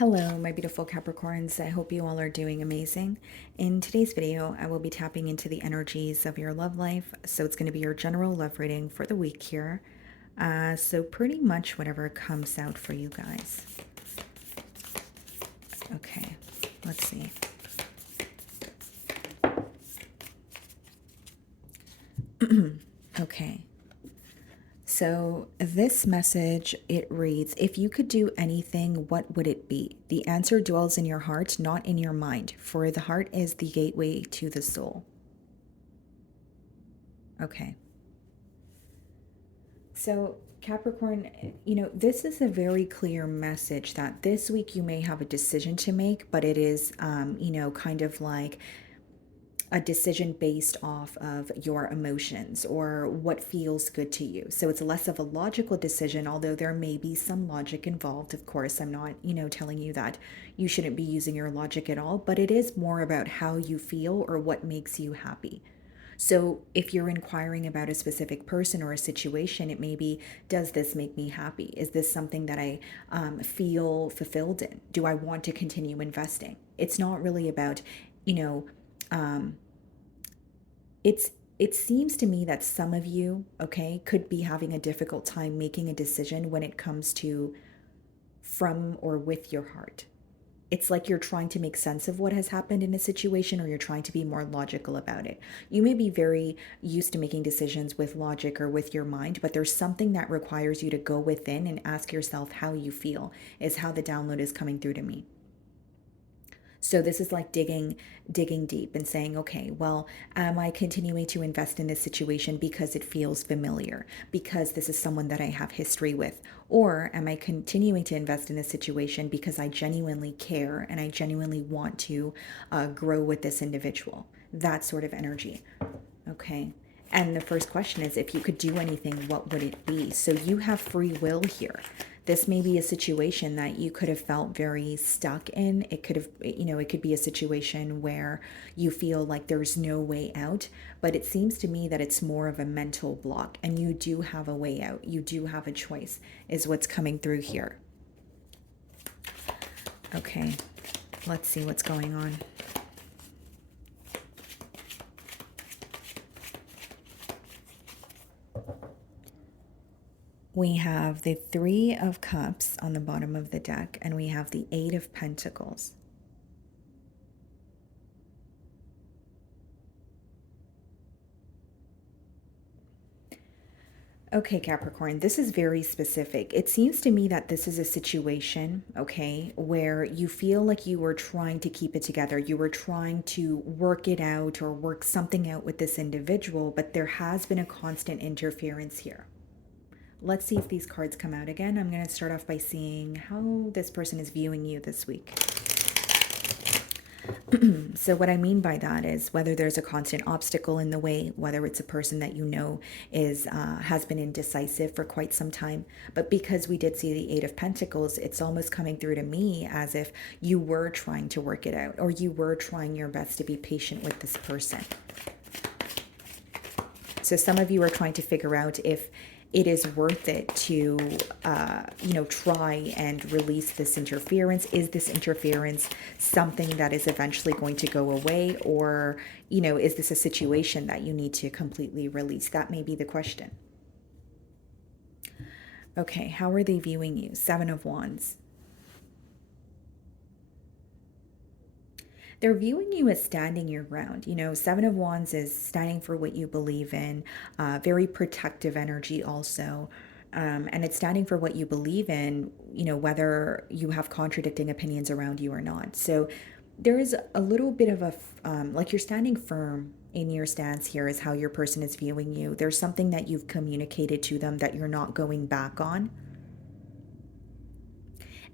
Hello, my beautiful Capricorns. I hope you all are doing amazing. In today's video, I will be tapping into the energies of your love life. So it's going to be your general love reading for the week here. So pretty much whatever comes out for you guys. Okay, let's see. Okay. So this message, it reads, if you could do anything, what would it be? The answer dwells in your heart, not in your mind, for the heart is the gateway to the soul. Okay. So, Capricorn, this is a very clear message that this week you may have a decision to make, but it is, kind of like a decision based off of your emotions or what feels good to you. So it's less of a logical decision, although there may be some logic involved. Of course, I'm not, telling you that you shouldn't be using your logic at all, but it is more about how you feel or what makes you happy. So if you're inquiring about a specific person or a situation, it may be, does this make me happy? Is this something that I feel fulfilled in? Do I want to continue investing? It's not really about, you know, um, it seems to me that some of you, okay, could be having a difficult time making a decision when it comes to from or with your heart. It's like you're trying to make sense of what has happened in a situation or you're trying to be more logical about it. You may be very used to making decisions with logic or with your mind, but there's something that requires you to go within and ask yourself how you feel, is how the download is coming through to me. So this is like digging deep and saying, okay, well, am I continuing to invest in this situation because it feels familiar, because this is someone that I have history with? Or am I continuing to invest in this situation because I genuinely care and I genuinely want to grow with this individual? That sort of energy. Okay. And the first question is, if you could do anything, what would it be? So you have free will here. This may be a situation that you could have felt very stuck in. It could have, it could be a situation where you feel like there's no way out, but it seems to me that it's more of a mental block and you do have a way out. You do have a choice, is what's coming through here. Okay, let's see what's going on. We have the Three of Cups on the bottom of the deck, and we have the Eight of Pentacles. Okay, Capricorn, this is very specific. It seems to me that this is a situation, okay, where you feel like you were trying to keep it together. You were trying to work it out or work something out with this individual, but there has been a constant interference here. Let's see if these cards come out again. I'm going to start off by seeing how this person is viewing you this week. So what I mean by that is whether there's a constant obstacle in the way, whether it's a person that you know is has been indecisive for quite some time. But because we did see the Eight of Pentacles, it's almost coming through to me as if you were trying to work it out or you were trying your best to be patient with this person. So some of you are trying to figure out if it is worth it to, try and release this interference. Is this interference something that is eventually going to go away? Or, is this a situation that you need to completely release? That may be the question. Okay, how are they viewing you? Seven of Wands. They're viewing you as standing your ground. Seven of Wands is standing for what you believe in, very protective energy also. And it's standing for what you believe in, whether you have contradicting opinions around you or not. So there is a little bit of a, like you're standing firm in your stance here, is how your person is viewing you. There's something that you've communicated to them that you're not going back on,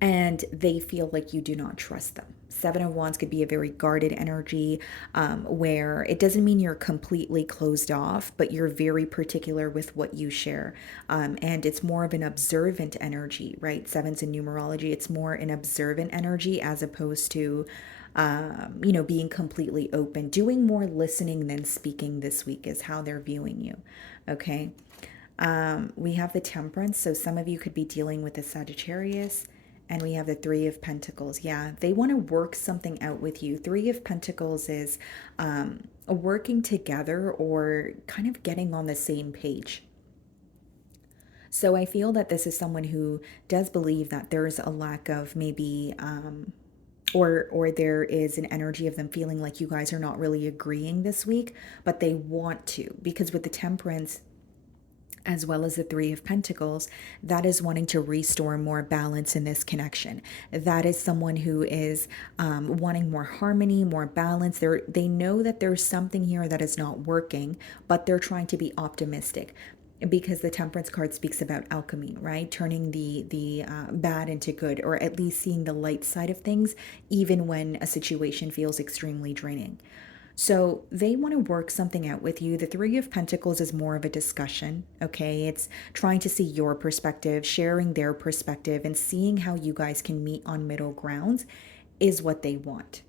and they feel like you do not trust them. Seven of Wands could be a very guarded energy, where it doesn't mean you're completely closed off, but you're very particular with what you share. And it's more of an observant energy, right? Sevens in numerology, it's more an observant energy as opposed to, being completely open. Doing more listening than speaking this week is how they're viewing you, okay? We have the Temperance, so some of you could be dealing with the Sagittarius And we have the Three of Pentacles. Yeah, they want to work something out with you. Three of Pentacles is working together or kind of getting on the same page. So I feel that this is someone who does believe that there's a lack of maybe or there is an energy of them feeling like you guys are not really agreeing this week, but they want to, because with the Temperance as well as the Three of Pentacles, that is wanting to restore more balance in this connection. That is someone who is wanting more harmony, more balance. They know that there's something here that is not working, but they're trying to be optimistic, because the Temperance card speaks about alchemy, right? Turning the bad into good, or at least seeing the light side of things, even when a situation feels extremely draining. So they want to work something out with you. The Three of Pentacles is more of a discussion, okay? It's trying to see your perspective, sharing their perspective, and seeing how you guys can meet on middle grounds is what they want.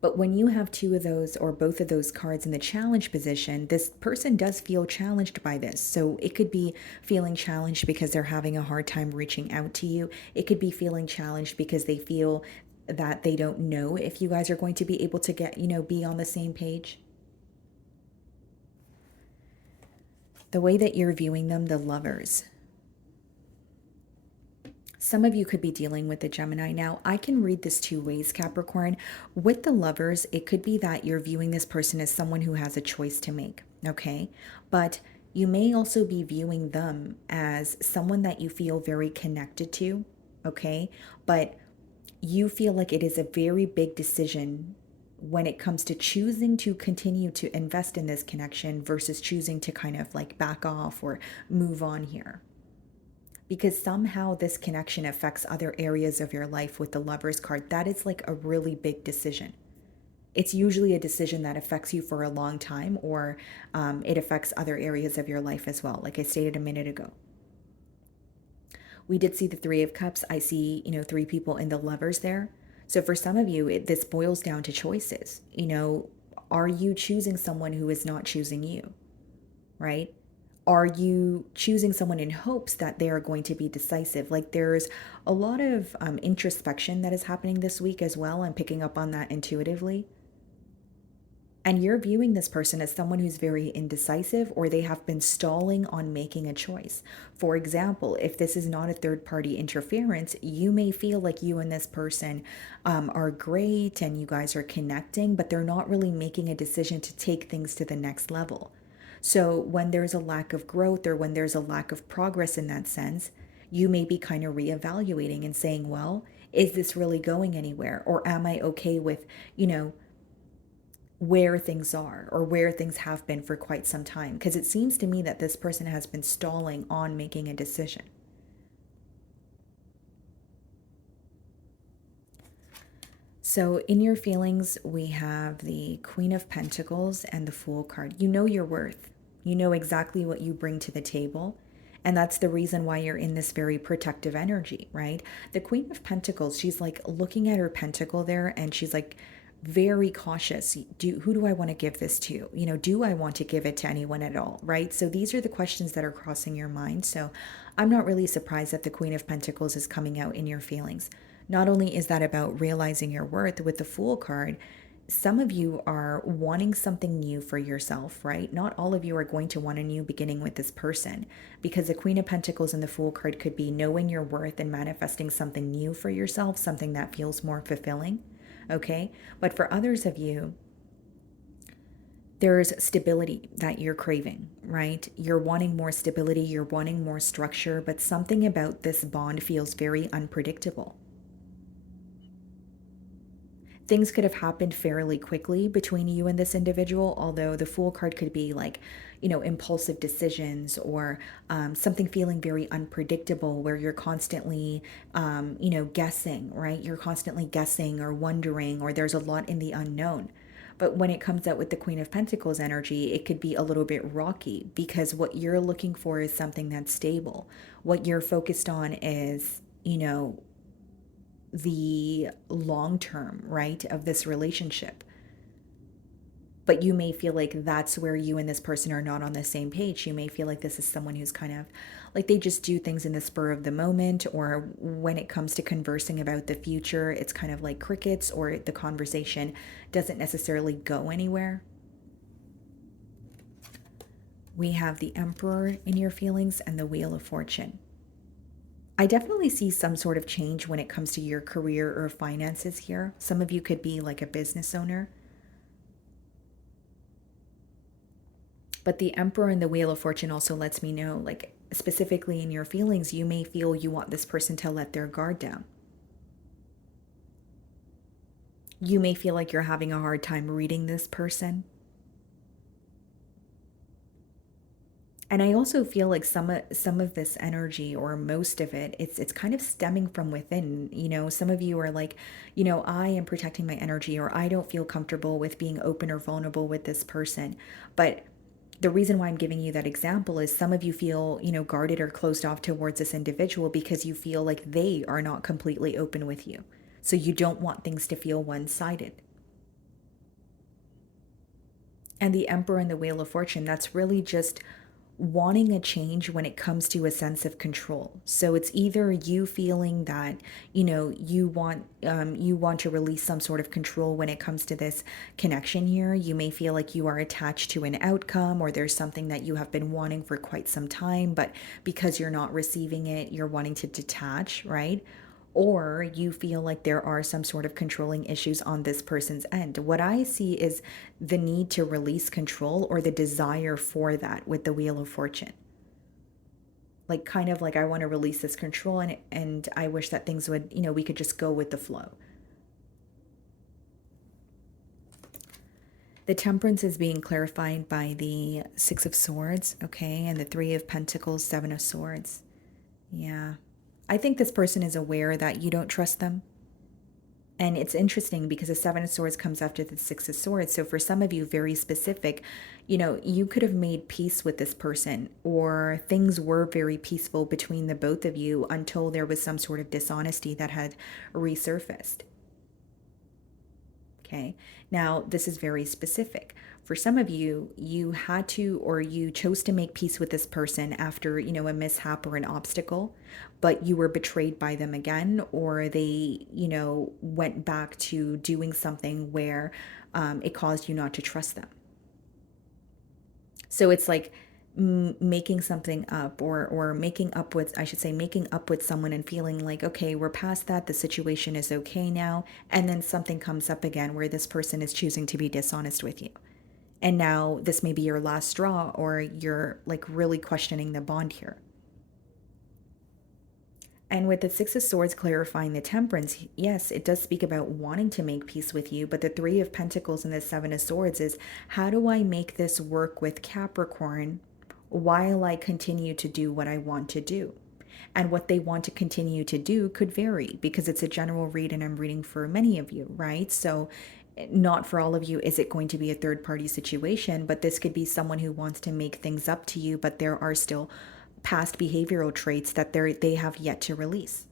But when you have two of those or both of those cards in the challenge position, this person does feel challenged by this. So it could be feeling challenged because they're having a hard time reaching out to you. It could be feeling challenged because they feel that they don't know if you guys are going to be able to get, be on the same page. The way that you're viewing them, the Lovers. Some of you could be dealing with the Gemini. Now, I can read this two ways, Capricorn. With the Lovers, it could be that you're viewing this person as someone who has a choice to make, okay? But you may also be viewing them as someone that you feel very connected to, okay? But you feel like it is a very big decision when it comes to choosing to continue to invest in this connection versus choosing to kind of like back off or move on here, because somehow this connection affects other areas of your life. With the Lovers card, that is like a really big decision. It's usually a decision that affects you for a long time, or it affects other areas of your life as well, like I stated a minute ago. We did see the Three of Cups. I see, three people in the Lovers there. So for some of you, this boils down to choices. Are you choosing someone who is not choosing you, right? Are you choosing someone in hopes that they are going to be decisive? Like, there's a lot of introspection that is happening this week as well. I'm picking up on that intuitively. And you're viewing this person as someone who's very indecisive, or they have been stalling on making a choice. For example, if this is not a third party interference, you may feel like you and this person are great and you guys are connecting, but they're not really making a decision to take things to the next level. So when there's a lack of growth, or when there's a lack of progress in that sense, you may be kind of reevaluating and saying, well, is this really going anywhere? Or am I okay with, where things are, or where things have been for quite some time? Because it seems to me that this person has been stalling on making a decision. So in your feelings, we have the Queen of Pentacles and the Fool card. You know your worth. You know exactly what you bring to the table. And that's the reason why you're in this very protective energy, right? The Queen of Pentacles, she's like looking at her pentacle there, and she's like very cautious. Who do I want to give this to? Do I want to give it to anyone at all, right? So these are the questions that are crossing your mind. So I'm not really surprised that the Queen of Pentacles is coming out in your feelings. Not only is that about realizing your worth with the Fool card, some of you are wanting something new for yourself, right? Not all of you are going to want a new beginning with this person, because the Queen of Pentacles and the Fool card could be knowing your worth and manifesting something new for yourself, something that feels more fulfilling, okay? But for others of you, there's stability that you're craving, right? You're wanting more stability, you're wanting more structure, but something about this bond feels very unpredictable. Things could have happened fairly quickly between you and this individual, although the Fool card could be like, impulsive decisions, or something feeling very unpredictable, where you're constantly, guessing, right? You're constantly guessing or wondering, or there's a lot in the unknown. But when it comes out with the Queen of Pentacles energy, it could be a little bit rocky, because what you're looking for is something that's stable. What you're focused on is, the long term, right, of this relationship. But you may feel like that's where you and this person are not on the same page. You may feel like this is someone who's kind of like they just do things in the spur of the moment, or when it comes to conversing about the future, it's kind of like crickets, or the conversation doesn't necessarily go anywhere. We have the Emperor in your feelings and the Wheel of Fortune. I definitely see some sort of change when it comes to your career or finances here. Some of you could be like a business owner. But the Emperor and the Wheel of Fortune also lets me know, like, specifically in your feelings, you may feel you want this person to let their guard down. You may feel like you're having a hard time reading this person. And I also feel like some of this energy, or most of it, it's kind of stemming from within. Some of you are like, I am protecting my energy, or I don't feel comfortable with being open or vulnerable with this person. But the reason why I'm giving you that example is some of you feel, guarded or closed off towards this individual because you feel like they are not completely open with you. So you don't want things to feel one-sided. And the Emperor and the Wheel of Fortune, that's really just wanting a change when it comes to a sense of control. So it's either you feeling that, you want to release some sort of control when it comes to this connection here. You may feel like you are attached to an outcome, or there's something that you have been wanting for quite some time, but because you're not receiving it, you're wanting to detach, right? Or you feel like there are some sort of controlling issues on this person's end. What I see is the need to release control, or the desire for that with the Wheel of Fortune. Like, kind of like, I want to release this control, and I wish that things would, we could just go with the flow. The Temperance is being clarified by the Six of Swords, okay, and the Three of Pentacles, Seven of Swords. Yeah. I think this person is aware that you don't trust them. And it's interesting because the Seven of Swords comes after the Six of Swords. So for some of you, very specific, you could have made peace with this person, or things were very peaceful between the both of you until there was some sort of dishonesty that had resurfaced. Okay. Now, this is very specific. For some of you, you had to, or you chose to make peace with this person after, a mishap or an obstacle, but you were betrayed by them again, or they, went back to doing something where it caused you not to trust them. So it's like making something up, or making up with, I should say, making up with someone and feeling like, okay, we're past that, the situation is okay now, and then something comes up again where this person is choosing to be dishonest with you. And now this may be your last straw, or you're like really questioning the bond here. And with the Six of Swords clarifying the Temperance, yes, it does speak about wanting to make peace with you. But the Three of Pentacles and the Seven of Swords is, how do I make this work with Capricorn while I continue to do what I want to do? And what they want to continue to do could vary, because it's a general read and I'm reading for many of you, right? So not for all of you is it going to be a third party situation, but this could be someone who wants to make things up to you, but there are still past behavioral traits that they have yet to release,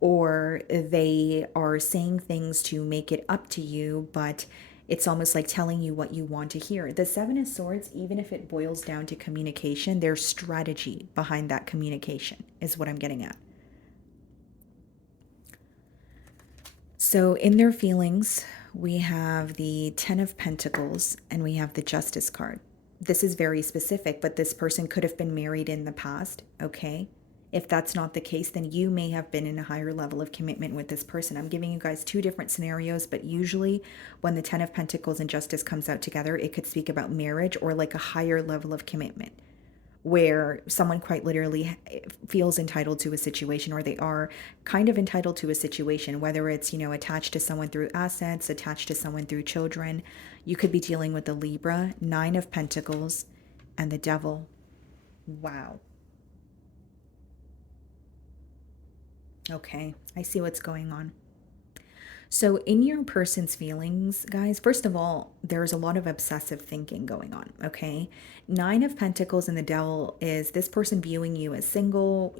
or they are saying things to make it up to you, but it's almost like telling you what you want to hear. The Seven of Swords, even if it boils down to communication, there's strategy behind that communication, is what I'm getting at. So in their feelings, we have the Ten of Pentacles and we have the Justice card. This is very specific, but this person could have been married in the past, okay? If that's not the case, then you may have been in a higher level of commitment with this person. I'm giving you guys two different scenarios, but usually when the Ten of Pentacles and Justice comes out together, it could speak about marriage or like a higher level of commitment, where someone quite literally feels entitled to a situation, or they are kind of entitled to a situation, whether it's, attached to someone through assets, attached to someone through children. You could be dealing with the Libra, Nine of Pentacles, and the Devil. Wow. Okay, I see what's going on. So, in your person's feelings, guys, first of all, there's a lot of obsessive thinking going on, okay? Nine of Pentacles and the Devil is this person viewing you as single,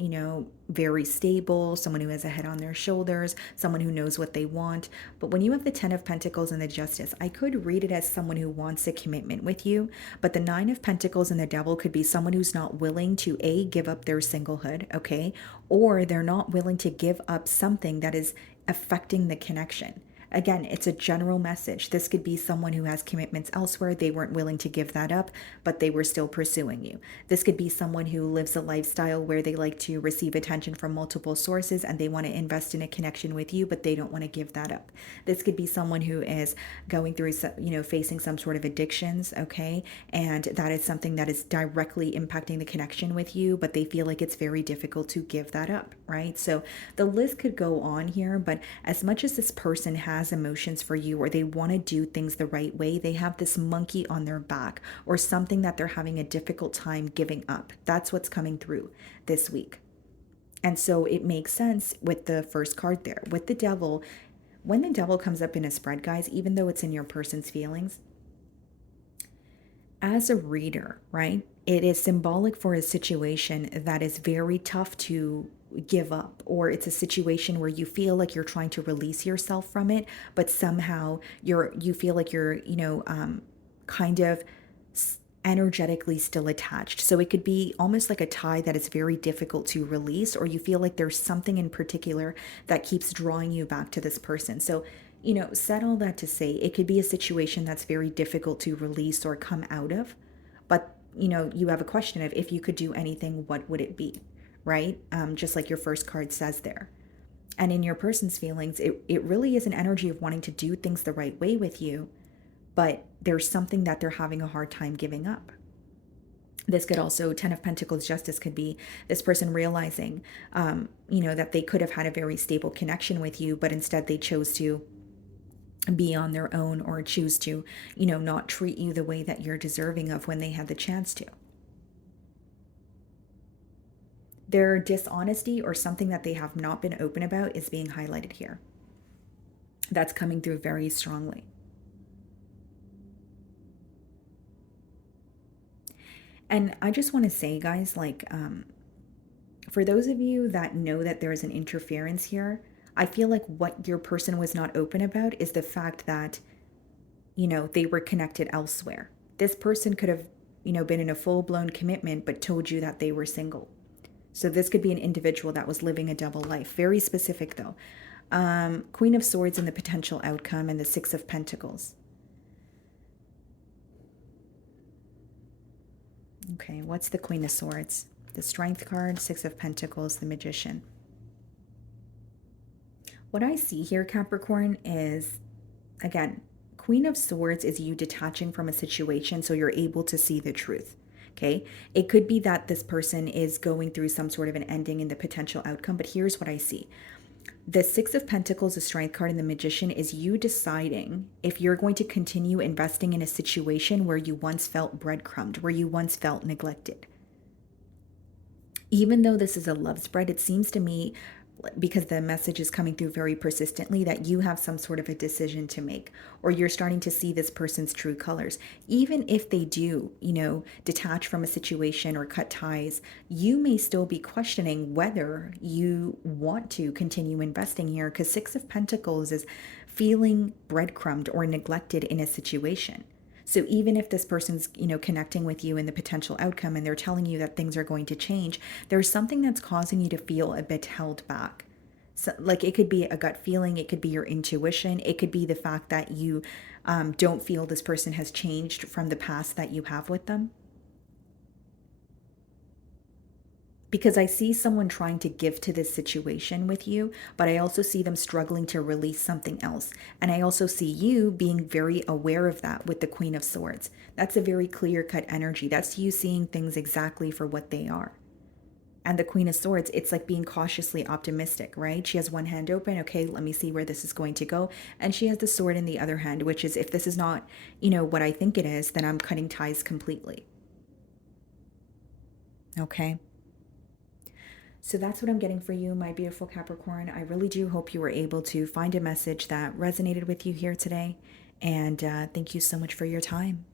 very stable, someone who has a head on their shoulders, someone who knows what they want. But when you have the Ten of Pentacles and the Justice, I could read it as someone who wants a commitment with you. But the Nine of Pentacles and the Devil could be someone who's not willing to A, give up their singlehood, okay? Or they're not willing to give up something that is affecting the connection. Again, it's a general message. This could be someone who has commitments elsewhere. They weren't willing to give that up, but they were still pursuing you. This could be someone who lives a lifestyle where they like to receive attention from multiple sources and they want to invest in a connection with you, but they don't want to give that up. This could be someone who is going through, facing some sort of addictions, okay? And that is something that is directly impacting the connection with you, but they feel like it's very difficult to give that up, right? So the list could go on here, but as much as this person has emotions for you or they want to do things the right way, they have this monkey on their back or something that they're having a difficult time giving up. That's what's coming through this week. And so it makes sense with the first card there. With the Devil, when the Devil comes up in a spread, guys, even though it's in your person's feelings, as a reader, right, it is symbolic for a situation that is very tough to give up, or it's a situation where you feel like you're trying to release yourself from it, but somehow you feel like you're, kind of energetically still attached. So it could be almost like a tie that is very difficult to release, or you feel like there's something in particular that keeps drawing you back to this person. So, said all that to say, it could be a situation that's very difficult to release or come out of. But, you have a question of if you could do anything, what would it be? Right? Just like your first card says there. And in your person's feelings, it really is an energy of wanting to do things the right way with you, but there's something that they're having a hard time giving up. This could also, Ten of Pentacles Justice could be this person realizing, that they could have had a very stable connection with you, but instead they chose to be on their own or choose to, not treat you the way that you're deserving of when they had the chance to. Their dishonesty or something that they have not been open about is being highlighted here. That's coming through very strongly. And I just want to say, guys, for those of you that know that there is an interference here, I feel like what your person was not open about is the fact that, they were connected elsewhere. This person could have, been in a full blown commitment, but told you that they were single. So this could be an individual that was living a double life. Very specific, though. Queen of Swords and the potential outcome, and the Six of Pentacles. Okay, what's the Queen of Swords? The Strength card, Six of Pentacles, the Magician. What I see here, Capricorn, is, again, Queen of Swords is you detaching from a situation so you're able to see the truth. Okay, it could be that this person is going through some sort of an ending in the potential outcome, but here's what I see. The Six of Pentacles, the Strength card, and the Magician is you deciding if you're going to continue investing in a situation where you once felt breadcrumbed, where you once felt neglected. Even though this is a love spread, it seems to me, because the message is coming through very persistently, that you have some sort of a decision to make, or you're starting to see this person's true colors. Even if they do, detach from a situation or cut ties, you may still be questioning whether you want to continue investing here, because Six of Pentacles is feeling breadcrumbed or neglected in a situation. So even if this person's, connecting with you in the potential outcome and they're telling you that things are going to change, there's something that's causing you to feel a bit held back. So, like, it could be a gut feeling, it could be your intuition, it could be the fact that you don't feel this person has changed from the past that you have with them. Because I see someone trying to give to this situation with you, but I also see them struggling to release something else. And I also see you being very aware of that with the Queen of Swords. That's a very clear-cut energy. That's you seeing things exactly for what they are. And the Queen of Swords, it's like being cautiously optimistic, right? She has one hand open. Okay, let me see where this is going to go. And she has the sword in the other hand, which is, if this is not, what I think it is, then I'm cutting ties completely. Okay. So that's what I'm getting for you, my beautiful Capricorn. I really do hope you were able to find a message that resonated with you here today. And thank you so much for your time.